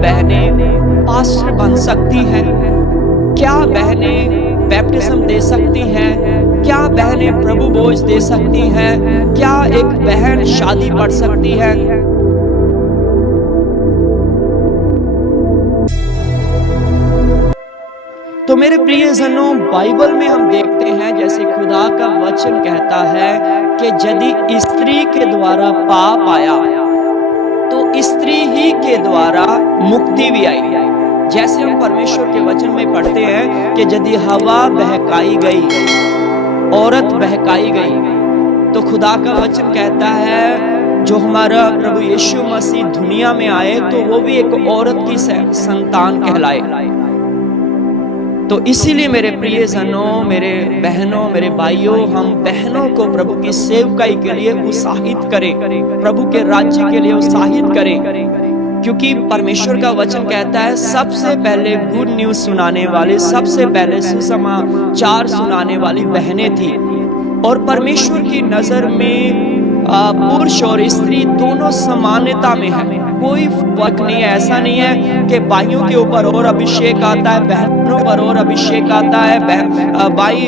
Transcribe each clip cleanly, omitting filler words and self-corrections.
बहनें पास्टर बन सकती हैं? क्या बहनें बैप्टिज्म दे सकती हैं? क्या बहनें प्रभु भोज दे सकती हैं? क्या एक बहन शादी पढ़ सकती है? तो मेरे प्रियजनों, बाइबल में हम देखते हैं जैसे खुदा का वचन कहता है कि यदि स्त्री के द्वारा पाप आया तो स्त्री ही के द्वारा मुक्ति भी आई। जैसे हम परमेश्वर के वचन में पढ़ते हैं कि यदि हवा बहकाई गई, औरत बहकाई गई, तो खुदा का वचन कहता है जो हमारा प्रभु यीशु मसीह दुनिया में आए तो वो भी एक औरत की संतान कहलाए। तो इसीलिए मेरे प्रियजनों, मेरे बहनों, मेरे भाइयों, हम बहनों को प्रभु की सेवकाई के लिए उत्साहित करें, प्रभु के राज्य के लिए उत्साहित करें, क्योंकि परमेश्वर का वचन कहता है सबसे पहले गुड न्यूज सुनाने वाले, सबसे पहले सुसमाचार सुनाने वाली बहनें थी। और परमेश्वर की नजर में पुरुष और स्त्री दोनों समानता में है, कोई फर्क नहीं है। ऐसा नहीं है कि भाइयों के ऊपर और अभिषेक आता है, बहनों पर और अभिषेक आता है। भाई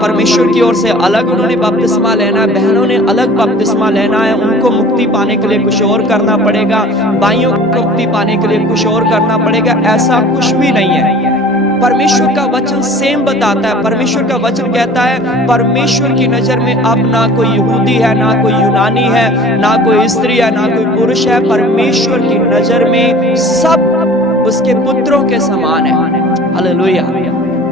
परमेश्वर की ओर से अलग उन्होंने बपतिस्मा लेना है, बहनों ने अलग बपतिस्मा लेना है। उनको मुक्ति पाने के लिए कुछ और करना पड़ेगा, भाइयों को मुक्ति पाने के लिए कुछ और करना पड़ेगा। ऐसा कुछ भी नहीं है। परमेश्वर का वचन सेम बताता है। परमेश्वर का वचन कहता है परमेश्वर की नजर में अब ना कोई यहूदी है, ना कोई यूनानी है, ना कोई स्त्री है, ना कोई पुरुष है। परमेश्वर की नजर में सब उसके पुत्रों के समान है। हालेलुया।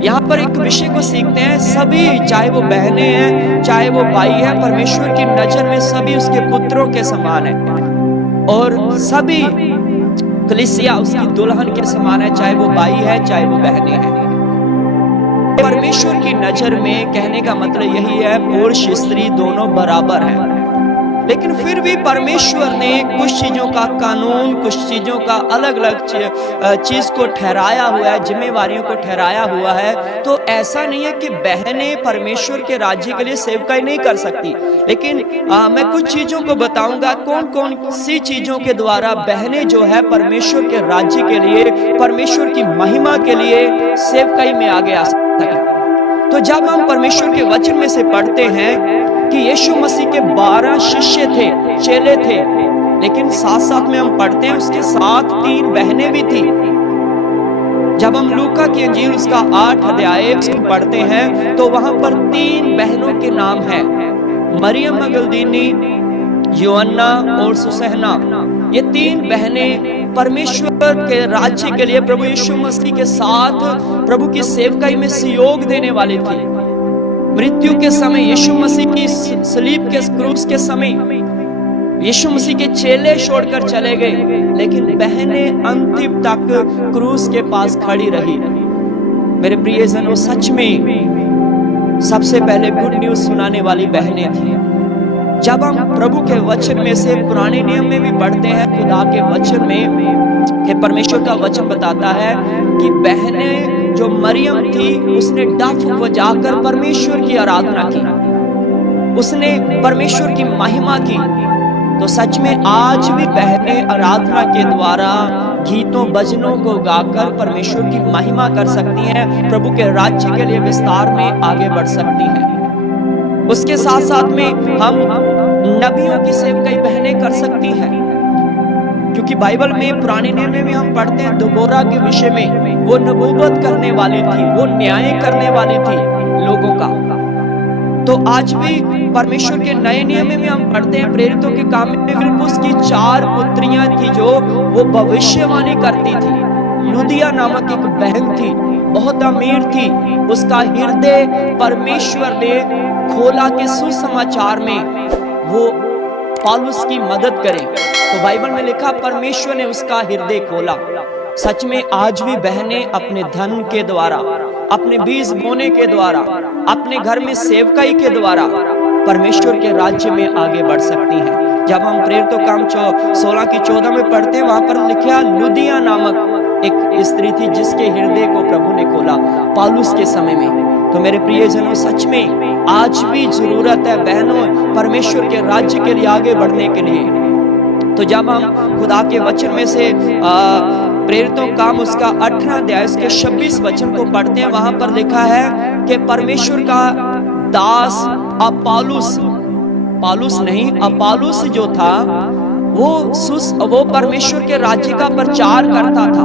यहाँ पर एक विषय को सीखते हैं, सभी, चाहे वो बहनें हैं, चाहे वो भाई है, परमेश्वर की नजर में सभी उसके पुत्रों के समान है। और सभी कलीसिया उसकी दुल्हन के समान है, चाहे वो भाई है, चाहे वो बहनें हैं। परमेश्वर की नजर में कहने का मतलब यही है, पुरुष स्त्री दोनों बराबर हैं। लेकिन फिर भी परमेश्वर ने कुछ चीजों का कानून, कुछ चीजों का अलग अलग चीज को ठहराया हुआ है, जिम्मेवारियों को ठहराया हुआ है। तो ऐसा नहीं है कि बहनें परमेश्वर के राज्य के लिए सेवकाई नहीं कर सकती। लेकिन मैं कुछ चीजों को बताऊंगा, कौन कौन सी चीजों के द्वारा बहनें जो है परमेश्वर के राज्य के लिए, परमेश्वर की महिमा के लिए सेवकाई में आगे आ सके। तो जब हम परमेश्वर के वचन में से पढ़ते हैं कि यीशु मसीह के 12 शिष्य थे, चेले थे, लेकिन साथ साथ में हम पढ़ते हैं उसके साथ 3 बहनें भी थी। जब हम लूका की इंजील उसका 8 अध्याय पढ़ते हैं तो वहां पर 3 बहनों के नाम हैं, मरियम मगदलीनी, यूहन्ना और सुसहना। ये 3 बहनें परमेश्वर के राज्य के लिए प्रभु यीशु मसीह के साथ प्रभु की सेवकाई में सहयोग देने वाली थी। मृत्यु के समय, यीशु मसीह की सलीब के क्रूस के समय यीशु मसीह के चेले छोड़कर चले गए, लेकिन बहनें अंतिम तक क्रूस के पास खड़ी रही। मेरे प्रियजनों, सच में सबसे पहले गुड न्यूज सुनाने वाली बहनें थी। जब हम प्रभु के वचन में से पुराने नियम में भी पढ़ते हैं, खुदा के वचन में कि परमेश्वर का वचन बताता है कि बहनें जो मरियम थी उसने डफ बजाकर परमेश्वर की आराधना की, उसने परमेश्वर की महिमा की। तो सच में आज भी बहनें आराधना के द्वारा गीतों भजनों को गाकर परमेश्वर की महिमा कर सकती हैं, प्रभु के राज्य के लिए विस्तार में आगे बढ़ सकती हैं। उसके साथ साथ में हम नबियों की सेवकाई बहनें कर सकती हैं, क्योंकि बाइबल में पुराने नियम में हम पढ़ते हैं दबोरा के विषय में, वो नबूवत करने वाली थी, वो न्याय करने वाली थी लोगों का। तो आज भी परमेश्वर के नए नियम में हम पढ़ते हैं प्रेरितों के काम में फिलिप्पुस की 4 पुत्रियां थी जो वो भविष्यवाणी करती थी। लुदिया नामक एक बहन थी, बहुत अमीर थी, उसका हृदय परमेश्वर ने खोला के सुसमाचार में वो पौलुस की मदद करे। तो बाइबल में लिखा परमेश्वर ने उसका हृदय खोला। सच में आज भी बहनें अपने धन के द्वारा, अपने बीज बोने के द्वारा, अपने घर में सेवकाई के द्वारा परमेश्वर के राज्य में आगे बढ़ सकती हैं। जब हम प्रेरितों काम 16 की 14 में पढ़ते हैं, वहां पर लिखा लुदिया नामक एक स्त्री थी जिसके हृदय को प्रभु ने खोला पौलुस के समय में। तो मेरे प्रियजनों, सच में आज भी जरूरत है बहनों परमेश्वर के राज्य के लिए आगे बढ़ने के लिए। तो जब हम खुदा के वचन में से प्रेरितों काम उसका 18 अध्याय उसके 26 वचन को पढ़ते हैं, वहां पर लिखा है कि परमेश्वर का दास पालूस नहीं, अपालुस जो था वो परमेश्वर के राज्य का प्रचार करता था,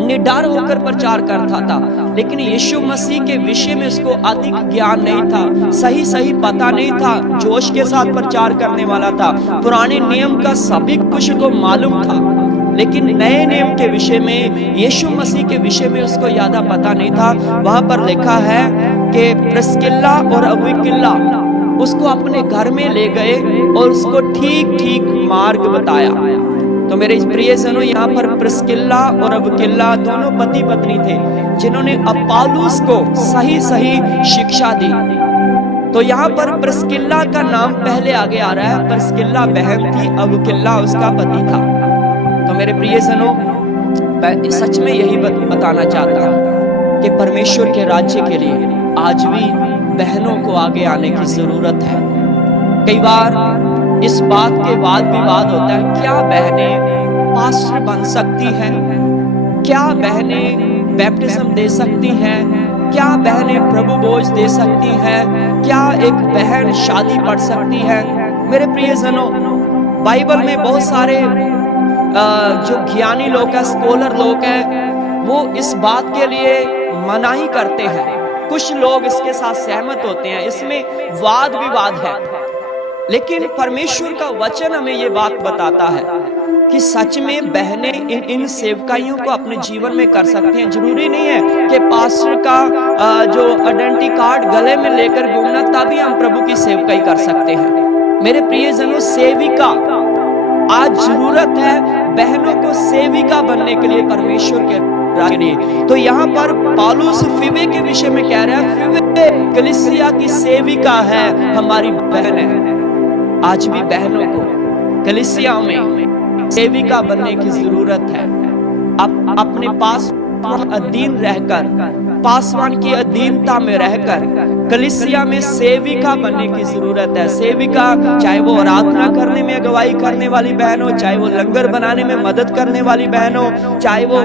निडर होकर प्रचार करता था, लेकिन यीशु मसीह के विषय में उसको अधिक ज्ञान नहीं था, सही पता नहीं था, जोश के साथ प्रचार करने वाला था। पुराने नियम का सभी कुछ को मालूम था, लेकिन नए नियम के विषय में, यीशु मसीह के विषय में उसको ज्यादा पता नहीं था। वहां पर लिखा है कि प्रिस्किल्ला और अक्विला उसको अपने घर में ले गए और उसको ठीक मार्ग बताया। तो मेरे प्रियजनों, यहाँ पर प्रिस्किल्ला और अक्विला दोनों पति पत्नी थे जिन्होंने अपालुस को सही शिक्षा दी। तो यहाँ पर प्रिस्किल्ला का नाम पहले आगे आ रहा है, प्रिस्किल्ला बहन थी, अक्विला उसका पति था। तो मेरे प्रियजनों, सच में यही बताना चाहता हूँ कि परमेश्वर के राज्य के लिए आज भी बहनों को आगे आने की जरूरत है। कई बार इस बात के वाद विवाद होता है, क्या बहनें पास्टर बन सकती हैं, क्या बहनें बैप्टिज्म दे सकती हैं, क्या बहनें प्रभु भोज दे सकती हैं, क्या एक बहन शादी पढ़ सकती है। मेरे प्रियजनों, बाइबल में बहुत सारे जो ज्ञानी लोग हैं, स्कॉलर लोग हैं, वो इस बात के लिए मनाही करते हैं। कुछ लोग इसके साथ सहमत होते हैं, इसमें वाद विवाद है, लेकिन परमेश्वर का वचन हमें ये बात बताता है कि सच में बहनें इन सेवकाइयों को अपने जीवन में कर सकती हैं। जरूरी नहीं है कि पास्टर का जो आइडेंटिटी कार्ड गले में लेकर घूमना तभी हम प्रभु की सेवकाई कर सकते हैं। मेरे प्रियजनों, सेविका आज जरूरत है बहनों को सेविका बनने के लिए परमेश्वर के लिए। तो यहाँ पर पौलुस फिबे के विषय में कह रहा है, फिबे कलीसिया की सेविका है, हमारी बहन है। आज भी बहनों को कलीसिया में सेविका बनने की जरूरत है। अपने पास अधीन रहकर, पासवान की अधीनता में रहकर कलीसिया में सेविका बनने की जरूरत है। सेविका चाहे वो आराधना करने में अगुवाई करने वाली बहन हो, चाहे वो लंगर बनाने में मदद करने वाली बहन हो, चाहे वो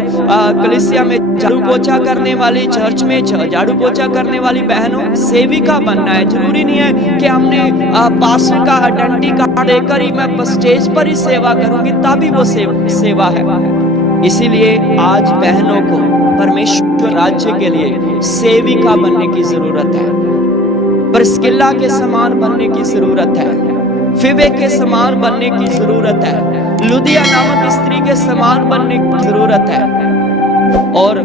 कलीसिया में झाड़ू पोछा करने वाली, चर्च में झाड़ू पोछा करने वाली बहन हो, सेविका बनना है। जरूरी नहीं है कि हमने पास्टर का आइडेंटिटी कार्ड लेकर ही मैं स्टेज पर ही सेवा करूंगी तभी वो सेवा है। इसीलिए आज बहनों को परमेश्वर राज्य के लिए सेविका बनने की जरूरत है, प्रिस्किल्ला के समान बनने की जरूरत है, फिबे के समान बनने की जरूरत है, लुदिया नामक स्त्री के समान बनने की जरूरत है। और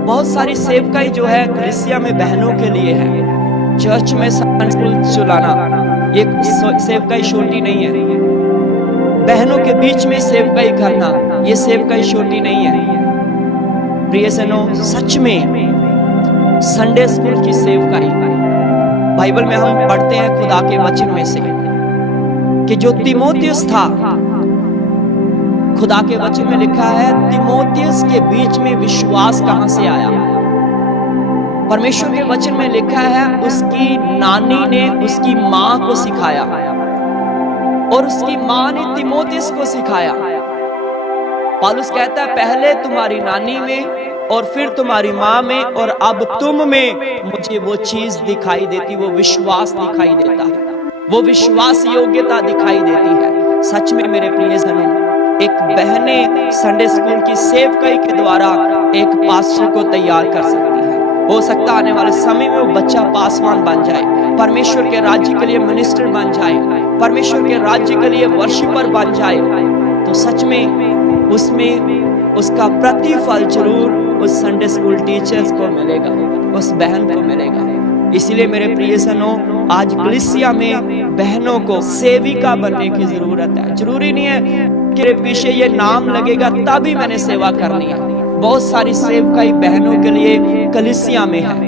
बहुत सारी सेवकाई जो है कलीसिया में बहनों के लिए है। चर्च में संडे स्कूल चलाना ये सेवकाई छोटी नहीं है, बहनों के बीच में सेवकाई करना ये सेवकाई छोटी नहीं है। प्रियजनों, सच में संडे स्कूल की सेवकाई बाइबल में हम पढ़ते हैं खुदा के वचन में से कि जो तीमोथियस था, खुदा के वचन में लिखा है तीमोथियस के बीच में विश्वास कहां से आया। परमेश्वर के वचन में लिखा है उसकी नानी ने उसकी मां को सिखाया और उसकी मां ने तीमोथियस को सिखाया। पौलुस कहता है पहले तुम्हारी नानी में और फिर तुम्हारी मां में और अब तुम में मुझे वो चीज दिखाई देती, वो विश्वास दिखाई देता है, वो विश्वास योग्यता दिखाई देती है। सच में मेरे प्रियजनों, एक बहने संडे स्कूल की सेवकाई के द्वारा एक पास्टर को तैयार कर सकती है। हो सकता आने वाले समय में वो बच्चा पासवान बन जाए, परमेश्वर के राज्य के लिए मिनिस्टर बन जाए, परमेश्वर के राज्य के लिए वर्शिपर बन जाए, तो सच में उसमें उसका प्रतिफल जरूर उस संडे स्कूल टीचर्स को मिलेगा, उस बहन को मिलेगा। इसलिए मेरे प्रियजनों, आज कलीसिया में बहनों को सेविका बनने की जरूरत है। जरूरी नहीं है कि पीछे ये नाम लगेगा तभी मैंने सेवा करनी है। बहुत सारी सेवकाई बहनों के लिए कलीसिया में है।